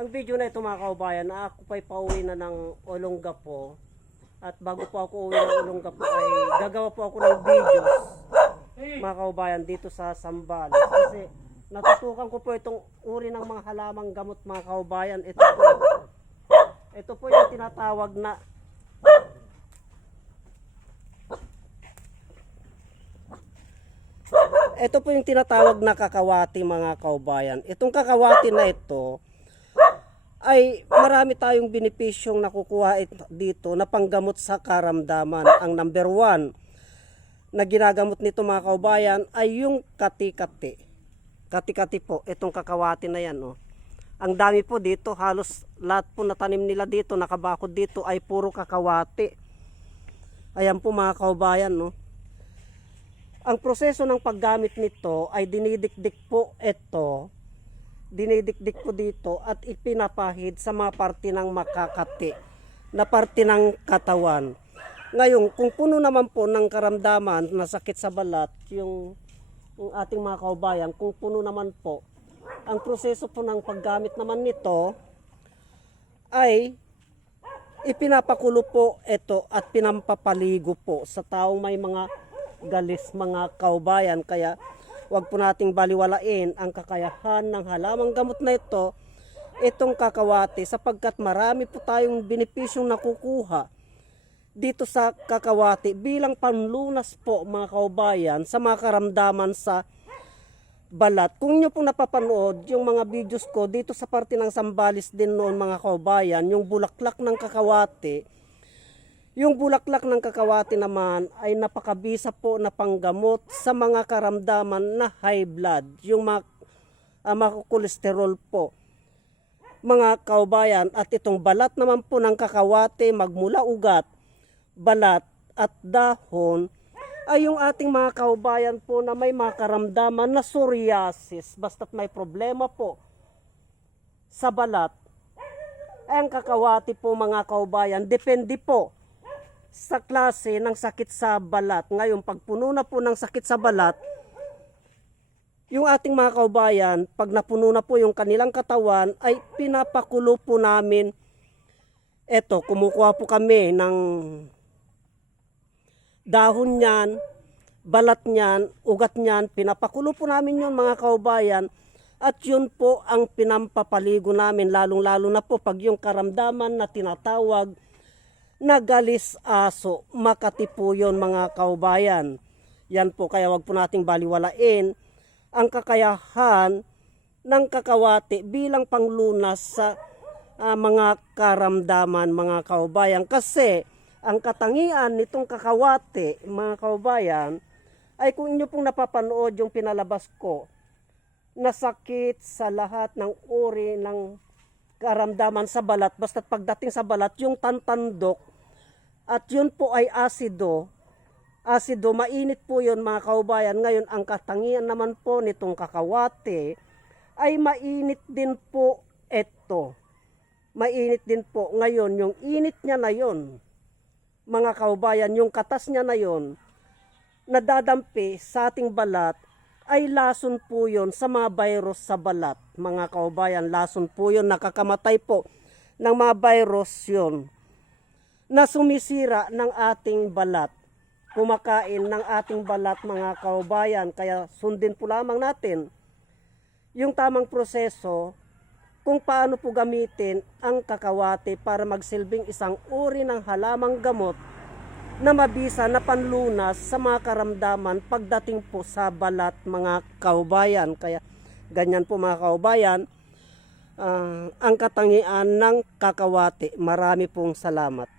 Ang video na ito mga kaubayan, na ako pa'y pauwi na ng Olongapo. At bago po ako uwi ng Olongapo ay gagawa po ako ng videos mga kaubayan dito sa Zambales. Kasi natutukan ko po itong uri ng mga halamang gamot mga kaubayan. Ito po yung tinatawag na kakawati mga kaubayan. Itong kakawati na ito ay marami tayong benepisyong nakukuha dito na panggamot sa karamdaman. Ang number 1 na ginagamot nito mga kaubayan ay yung kati-kati. Kati-kati po, itong kakawati na yan. Oh. Ang dami po dito, halos lahat po na tanim nila dito, nakabakod dito ay puro kakawati. Ayan po mga kaubayan. No? Ang proseso ng paggamit nito ay dinidikdik po ito. Dinidikdik po dito at ipinapahid sa mga parte ng makakati na parte ng katawan. Ngayon, kung puno naman po ng karamdaman na sakit sa balat, yung ating mga kaubayan, kung puno naman po, ang proseso po ng paggamit naman nito ay ipinapakulo po ito at pinampapaligo po sa taong may mga galis mga kaubayan. Kaya wag po nating baliwalain ang kakayahan ng halamang gamot na ito, itong kakawati, sapagkat marami po tayong benepisyong nakukuha dito sa kakawati bilang panlunas po mga kaubayan sa mga karamdaman sa balat. Kung nyo po napapanood yung mga videos ko dito sa parte ng Zambales din noon mga kaubayan, yung bulaklak ng kakawati, yung bulaklak ng kakawati naman ay napakabisa po na panggamot sa mga karamdaman na high blood, yung mga kolesterol po mga kaubayan. At itong balat naman po ng kakawati, magmula ugat, balat at dahon, ay yung ating mga kaubayan po na may mga karamdaman na psoriasis, basta't may problema po sa balat, ay ang kakawati po mga kaubayan, depende po sa klase ng sakit sa balat. Ngayon, pag puno na po ng sakit sa balat, yung ating mga kaubayan, pag napuno na po yung kanilang katawan, ay pinapakulo po namin. Eto, kumukuha po kami ng dahon niyan, balat niyan, ugat niyan, pinapakulo po namin yun mga kaubayan. At yun po ang pinampapaligo namin, lalong-lalo na po pag yung karamdaman na tinatawag na galis aso, makati po yun mga kaubayan. Yan po, kaya wag po nating baliwalain ang kakayahan ng kakawati bilang panglunas sa mga karamdaman mga kaubayan. Kasi ang katangian nitong kakawati mga kaubayan ay, kung inyo pong napapanood yung pinalabas ko, na sakit sa lahat ng uri ng karamdaman sa balat, basta't pagdating sa balat yung tantandok, at yun po ay asido, mainit po yun mga kaubayan. Ngayon, ang katangian naman po nitong kakawati ay mainit din po ito. Mainit din po. Ngayon, yung init niya na yun, mga kaubayan, yung katas niya na yun, nadadampi sa ating balat, ay lason po yun sa mga virus sa balat. Mga kaubayan, lason po yun, nakakamatay po ng mga virus yun na sumisira ng ating balat, kumakain ng ating balat mga kaubayan. Kaya sundin po lamang natin yung tamang proseso kung paano po gamitin ang kakawati para magsilbing isang uri ng halamang gamot na mabisa na panlunas sa mga karamdaman pagdating po sa balat mga kaubayan. Kaya ganyan po mga kaubayan ang katangian ng kakawati. Marami pong salamat.